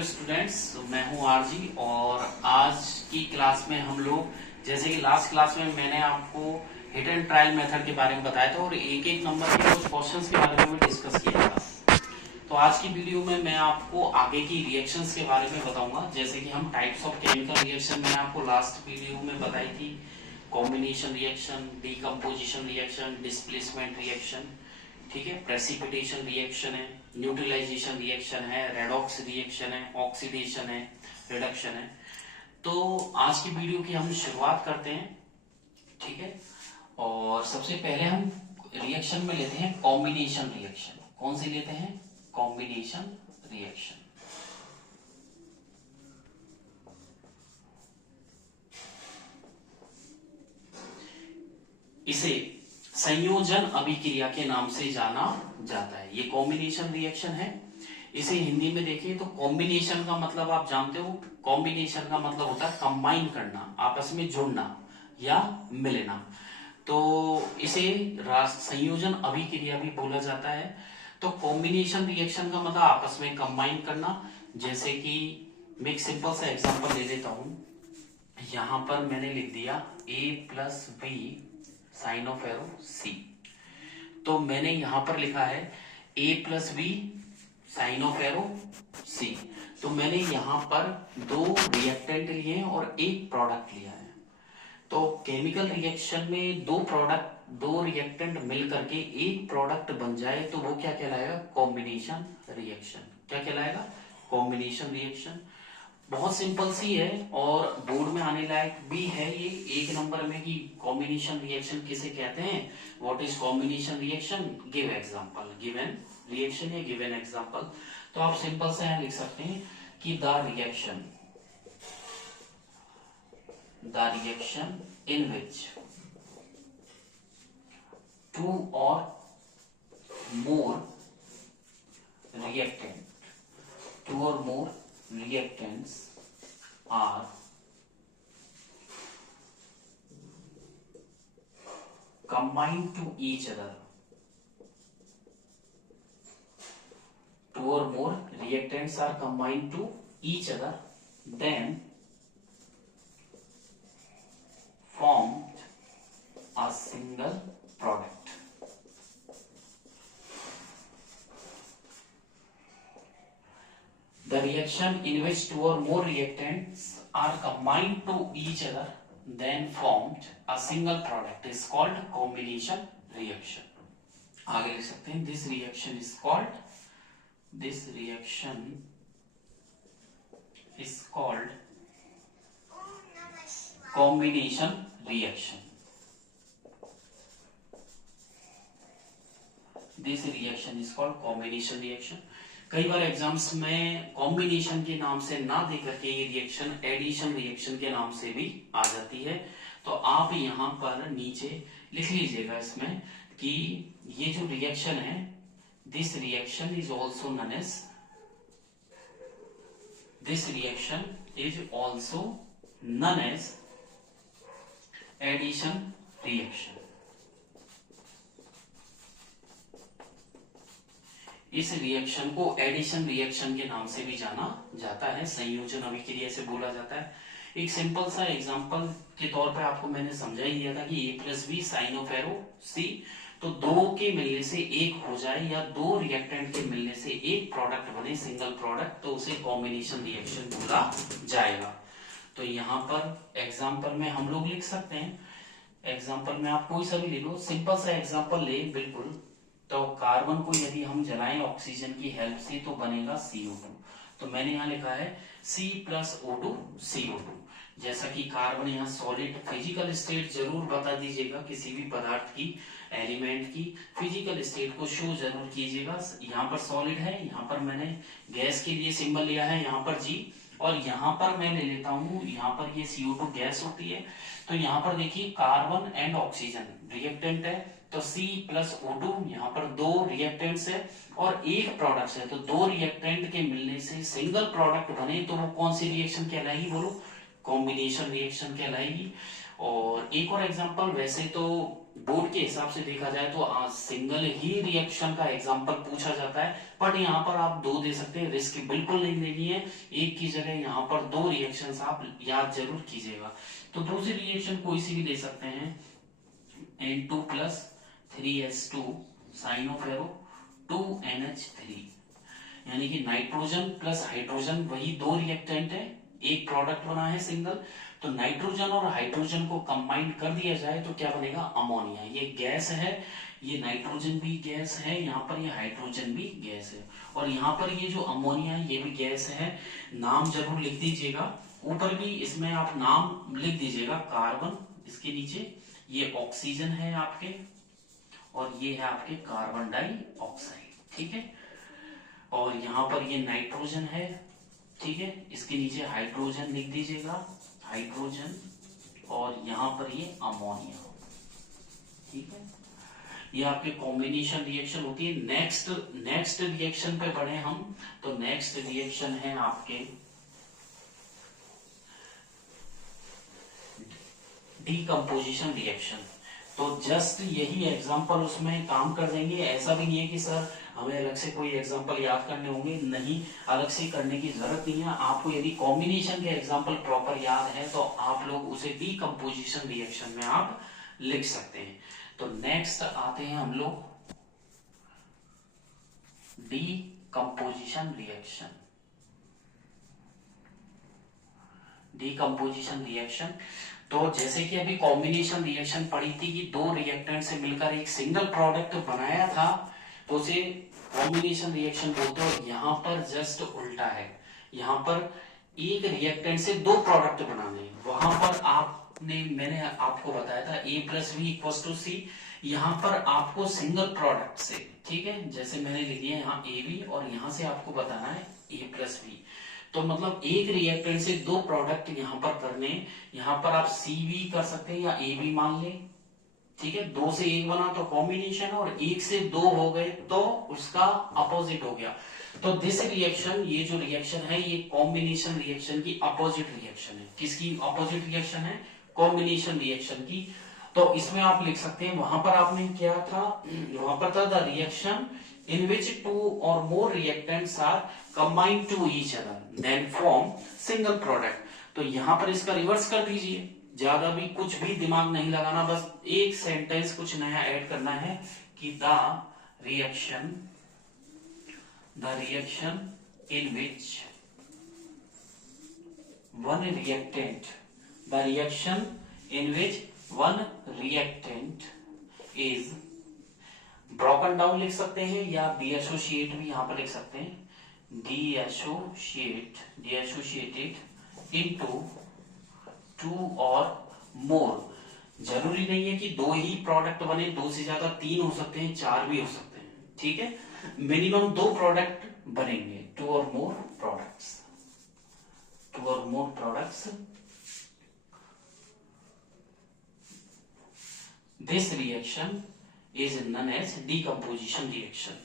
Hello students, मैं हूं RG और आज की क्लास में हम लोग जैसे कि लास्ट क्लास में मैंने आपको हिट एंड ट्रायल मेथड के बारे में बताया था और एक एक नंबर के कुछ क्वेश्चंस के बारे में डिस्कस किया था। तो आज की वीडियो में मैं आपको आगे की रिएक्शंस के बारे में बताऊंगा। जैसे कि हम टाइप्स ऑफ केमिकल रिएक्शन मैंने आपको लास्ट वीडियो में बताई थी। Combination reaction, decomposition reaction, displacement reaction, ठीक है, प्रेसिपिटेशन रिएक्शन है, न्यूट्रलाइजेशन रिएक्शन है, रेडॉक्स रिएक्शन है, ऑक्सीडेशन है, रिडक्शन है। तो आज की वीडियो की हम शुरुआत करते हैं, ठीक है। और सबसे पहले हम रिएक्शन में लेते हैं कॉम्बिनेशन रिएक्शन। कौन सी लेते हैं? Combination reaction. इसे संयोजन अभिक्रिया के नाम से जाना जाता है। ये कॉम्बिनेशन रिएक्शन है। इसे हिंदी में देखिए तो कॉम्बिनेशन का मतलब आप जानते हो, कॉम्बिनेशन का मतलब होता है कंबाइन करना, आपस में जुड़ना या मिलना। तो इसे संयोजन अभिक्रिया भी बोला जाता है। तो कॉम्बिनेशन रिएक्शन का मतलब आपस में कंबाइन करना। जैसे कि मैं एक सिंपल सा एग्जांपल ले लेता हूं। यहां पर मैंने लिख दिया A plus B sign of arrow C। तो मैंने यहां पर लिखा है A plus B sign of arrow C। तो मैंने यहां पर दो रिएक्टेंट लिए हैं और एक प्रोडक्ट लिया है। तो केमिकल रिएक्शन में दो रिएक्टेंट मिल करके एक प्रोडक्ट बन जाए तो वो क्या कहलाएगा? Combination reaction. क्या कहलाएगा? Combination reaction. बहुत सिंपल सी है और बोर्ड में आने लायक भी है ये एक नंबर में कि कॉम्बिनेशन रिएक्शन किसे कहते हैं, what is combination reaction, give example, given reaction या गिवन एग्जांपल। तो आप सिंपल से यहां लिख सकते हैं कि the reaction in which two और more reactants are combined to each other. Two or more reactants are combined to each other, then formed a single product. The reaction in which two or more reactants are combined to each other then formed a single product is called combination reaction. आगे लिख सकते हैं this reaction is called combination reaction. This reaction is called combination reaction. कई बार exams में combination के नाम से ना दे करके ये रिएक्शन एडिशन रिएक्शन के नाम से भी आ जाती है। तो आप यहाँ पर नीचे लिख लीजिएगा इसमें कि ये जो रिएक्शन है, this reaction is also known as addition reaction. इस रिएक्शन को एडिशन रिएक्शन के नाम से भी जाना जाता है, संयोजन अभिक्रिया से बोला जाता है। एक सिंपल सा एग्जांपल के तौर पे आपको मैंने समझा ही दिया था कि A plus B sign of arrow C। तो दो के मिलने से एक हो जाए या दो रिएक्टेंट के मिलने से एक प्रोडक्ट बने, सिंगल प्रोडक्ट, तो उसे कॉम्बिनेशन रिएक्शन बोला जाएगा। तो यहाँ पर एग्जाम्पल में हम लोग लिख सकते हैं, एग्जाम्पल में आप कोई सा भी ले लो, सिंपल सा एग्जाम्पल ले बिल्कुल। तो कार्बन को यदि हम जलाएं ऑक्सीजन की हेल्प से तो बनेगा CO2। तो मैंने यहाँ लिखा है C प्लस O2 CO2। जैसा कि कार्बन यहाँ सॉलिड, फिजिकल स्टेट जरूर बता दीजिएगा किसी भी पदार्थ की, एलिमेंट की फिजिकल स्टेट को शो जरूर कीजिएगा। यहाँ पर सॉलिड है, यहाँ पर मैंने गैस के लिए सिंबल लिया है यहाँ पर G, और यहाँ पर मैं ले लेता हूँ, यहाँ पर ये CO2 गैस होती है। तो यहाँ पर देखिए कार्बन एंड ऑक्सीजन रिएक्टेंट है, तो C प्लस O2, यहाँ पर दो रिएक्टेंट्स है और एक प्रोडक्ट है। तो दो रिएक्टेंट के मिलने से सिंगल प्रोडक्ट बने तो वो कौन सी रिएक्शन कहलाएगी? बोलो, कॉम्बिनेशन रिएक्शन कहलाएगी। और एक और एग्जांपल, वैसे तो बोर्ड के हिसाब से देखा जाए तो सिंगल ही रिएक्शन का एग्जांपल पूछा जाता है, बट यहाँ पर आप 2 दे सकते हैं, रिस्क बिल्कुल नहीं लेनी है। एक की जगह यहाँ पर 2 रिएक्शंस आप याद जरूर कीजिएगा। तो दूसरी रिएक्शन कोई सी भी दे सकते हैं, N2 प्लस 3H2 साइनोफेरो 2NH3, यानी कि नाइट्रोजन प्लस हाइड्रोजन वही 2 रिएक्टेंट है, एक प्रोडक्ट बना है सिंगल। तो नाइट्रोजन और हाइड्रोजन को कंबाइन कर दिया जाए तो क्या बनेगा, अमोनिया। ये गैस है, ये नाइट्रोजन भी गैस है, यहाँ पर ये हाइड्रोजन भी गैस है, और यहाँ पर ये जो अमोनिया है ये भी गैस है। नाम जरूर लिख दीजिएगा, ऊपर भी इसमें आप नाम लिख दीजिएगा, कार्बन इसके नीचे, ये ऑक्सीजन है आपके, और ये है आपके कार्बन डाइऑक्साइड, ठीक है। और यहाँ पर ये नाइट्रोजन है, ठीक है, इसके नीचे हाइड्रोजन लिख दीजिएगा, हाइड्रोजन, और यहाँ पर ये अमोनिया, ठीक है। ये आपके कॉम्बिनेशन रिएक्शन होती है। नेक्स्ट रिएक्शन पे बढ़े हम, तो नेक्स्ट रिएक्शन है आपके डीकम्पोजिशन रिएक्शन। तो जस्ट यही एग्जांपल उसमें काम कर देंगे, ऐसा भी नहीं है कि सर हमें अलग से कोई एग्जांपल याद करने होंगे, नहीं, अलग से करने की जरूरत नहीं है। आपको यदि कॉम्बिनेशन के एग्जांपल प्रॉपर याद है तो आप लोग उसे डीकम्पोजिशन रिएक्शन में आप लिख सकते हैं। तो नेक्स्ट आते हैं हम लोग डीकम्पोजिशन रिएक्शन। डीकम्पोजिशन रिएक्शन, तो जैसे कि अभी कॉम्बिनेशन रिएक्शन पढ़ी थी कि 2 रिएक्टेंट से मिलकर एक सिंगल प्रोडक्ट बनाया था, तो उसे कॉम्बिनेशन रिएक्शन बोलते हैं। यहाँ पर जस्ट उल्टा है, यहाँ पर एक रिएक्टेंट से 2 प्रोडक्ट बनाने, वहां पर मैंने आपको बताया था A plus V equal to C, यहाँ पर आपको सिंगल प्रोडक्ट से, ठीक है, जैसे मैंने लिख दिया यहाँ ए बी, और यहाँ से आपको बताना है A प्लस वी। तो मतलब एक रिएक्टेंट से 2 प्रोडक्ट यहाँ पर करने, यहाँ पर आप सी बी कर सकते हैं या ए बी मान लें, ठीक है। 2 से 1 बना तो कॉम्बिनेशन, और 1 से 2 हो गए तो उसका अपोजिट हो गया। तो दिस रिएक्शन, ये जो रिएक्शन है ये कॉम्बिनेशन रिएक्शन की अपोजिट रिएक्शन है। किसकी अपोजिट रिएक्शन है, कॉम्बिनेशन रिएक्शन की। तो इसमें आप लिख सकते हैं, वहां पर आपने क्या था, वहां पर था the reaction in which 2 or more reactants are combined to each other then form single product। तो यहां पर इसका रिवर्स कर दीजिए, ज्यादा भी कुछ भी दिमाग नहीं लगाना, बस एक सेंटेंस कुछ नया ऐड करना है कि the reaction in which one reactant is broken down लिख सकते हैं, या डीएसोशिएट भी यहां पर लिख सकते हैं, डीएसोशिएटेड इनटू 2 और मोर। जरूरी नहीं है कि 2 ही प्रोडक्ट बने, 2 से ज्यादा 3 हो सकते हैं, 4 भी हो सकते हैं, ठीक है। मिनिमम 2 प्रोडक्ट बनेंगे, 2 और more products. This reaction is known as decomposition reaction।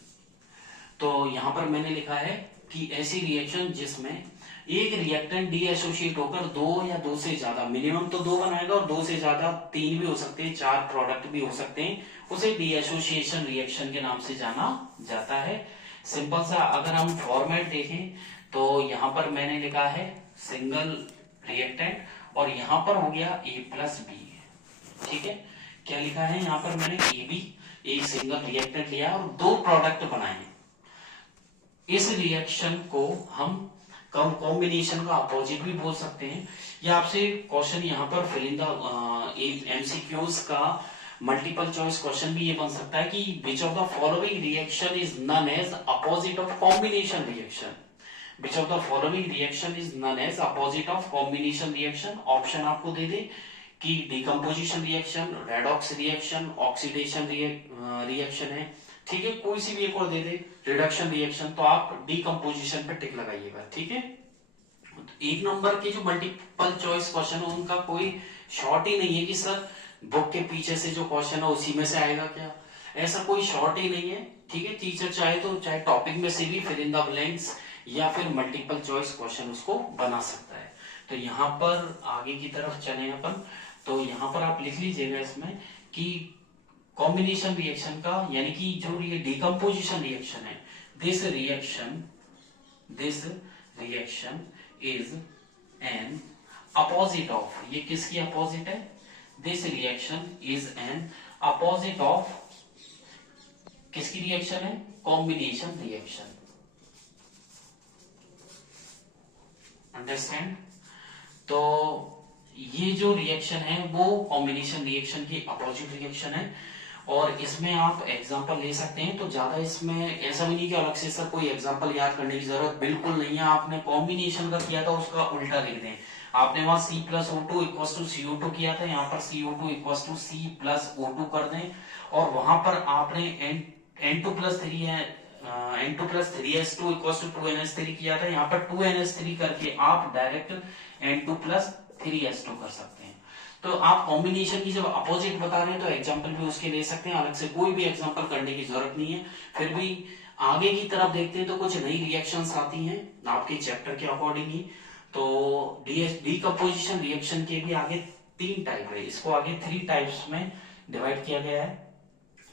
तो यहां पर मैंने लिखा है कि ऐसी रिएक्शन जिसमें एक रिएक्टेंट डीएसोशिएट होकर 2 या 2 से ज्यादा, मिनिमम तो 2 बनाएगा, और 2 से ज्यादा 3 भी हो सकते हैं, 4 प्रोडक्ट भी हो सकते हैं, उसे डीएसोसिएशन रिएक्शन के नाम से जाना जाता है। सिंपल सा अगर हम फॉर्मेट देखें तो यहां पर मैंने लिखा है सिंगल रिएक्टेंट, और यहां पर हो गया A प्लस बी, ठीक है। क्या लिखा है यहाँ पर मैंने, ए बी, एक सिंगल रिएक्टेंट लिया और 2 प्रोडक्ट बनाए। इस रिएक्शन को हम कॉम्बिनेशन का अपोजिट भी बोल सकते हैं, या आपसे क्वेश्चन यहाँ पर फिल इन द एमसीक्यूज का मल्टीपल चॉइस क्वेश्चन भी ये बन सकता है कि which of the following reaction is known as opposite of combination reaction. Which of the following reaction is known as opposite of combination reaction. Option आपको दे दे कि decomposition reaction, redox reaction, oxidation reaction है, ठीक है, कोई सी भी एक और दे दे, रिडक्शन रिएक्शन, तो आप डिकम्पोजिशन पे टिक लगाइएगा, ठीक है। एक नंबर के जो मल्टीपल चॉइस क्वेश्चन है उनका कोई शॉर्ट ही नहीं है कि सर बुक के पीछे से जो क्वेश्चन है उसी में से आएगा क्या, ऐसा कोई शॉर्ट ही नहीं है, ठीक है। टीचर चाहे तो चाहे टॉपिक में से भी फिल इन द ब्लैंक्स या फिर मल्टीपल चॉइस क्वेश्चन उसको बना सकता है। तो यहाँ पर आगे की तरफ चले अपन, तो यहाँ पर आप लिख लीजिएगा इसमें कि कॉम्बिनेशन रिएक्शन का, यानी कि जो डिकम्पोजिशन रिएक्शन है, this reaction is an opposite of, ये किसकी अपोजिट है? This reaction is an opposite of, किसकी रिएक्शन है? Combination reaction. अंडरस्टैंड? तो ये जो रिएक्शन है वो कॉम्बिनेशन रिएक्शन की अपोजिट रिएक्शन है, और इसमें आप एग्जांपल ले सकते हैं। तो ज्यादा इसमें ऐसा भी नहीं कि अलग से सर कोई एग्जांपल याद करने की जरूरत बिल्कुल नहीं है। आपने कॉम्बिनेशन का किया था, उसका उल्टा लिख दें। आपने वहां C+O2 = CO2 किया था, यहाँ पर CO2 = C+O2 कर दें, और वहां पर आपने N2+3 है, N2+3S2 = 2NH3 किया था, यहाँ पर 2NH3 करके आप डायरेक्ट N2+3S2 कर सकते हैं। तो आप कॉम्बिनेशन की जब अपोजिट बता रहे हैं तो एग्जांपल भी उसके ले सकते हैं, अलग से कोई भी एग्जांपल करने की जरूरत नहीं है। फिर भी आगे की तरफ देखते हैं तो कुछ नई रिएक्शंस आती हैं आपके चैप्टर के अकॉर्डिंग ही। तो डीकम्पोजिशन रिएक्शन के भी आगे 3 टाइप है, इसको आगे 3 टाइप्स में डिवाइड किया गया है।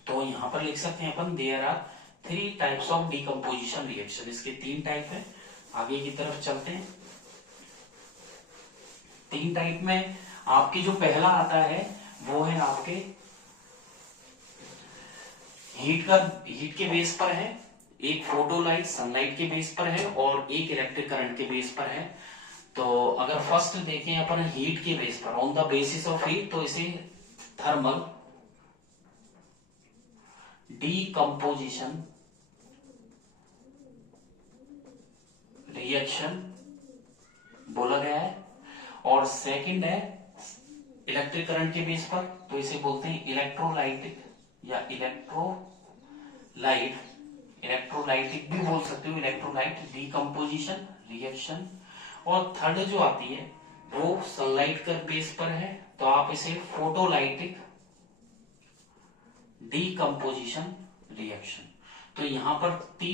तो यहां पर लिख सकते हैं अपन, there are 3 types of decomposition reaction. इसके 3 टाइप है। आगे की तरफ चलते हैं। 3 टाइप में आपके जो पहला आता है वो है आपके हीट के बेस पर है, एक फोटोलाइट सनलाइट के बेस पर है, और एक इलेक्ट्रिक करंट के बेस पर है। तो अगर फर्स्ट देखें अपन हीट के बेस पर, on the basis of heat, तो इसे थर्मल डीकम्पोजिशन रिएक्शन बोला गया है। और सेकंड है इलेक्ट्रिक करंट के बेस पर, तो इसे बोलते हैं इलेक्ट्रोलाइटिक या इलेक्ट्रोलाइटिक भी बोल सकते हो, इलेक्ट्रोलाइट डीकम्पोजिशन रिएक्शन। और थर्ड जो आती है वो सनलाइट के बेस पर है, तो आप इसे फोटोलाइटिक डीकम्पोजिशन रिएक्शन। तो यहां पर 3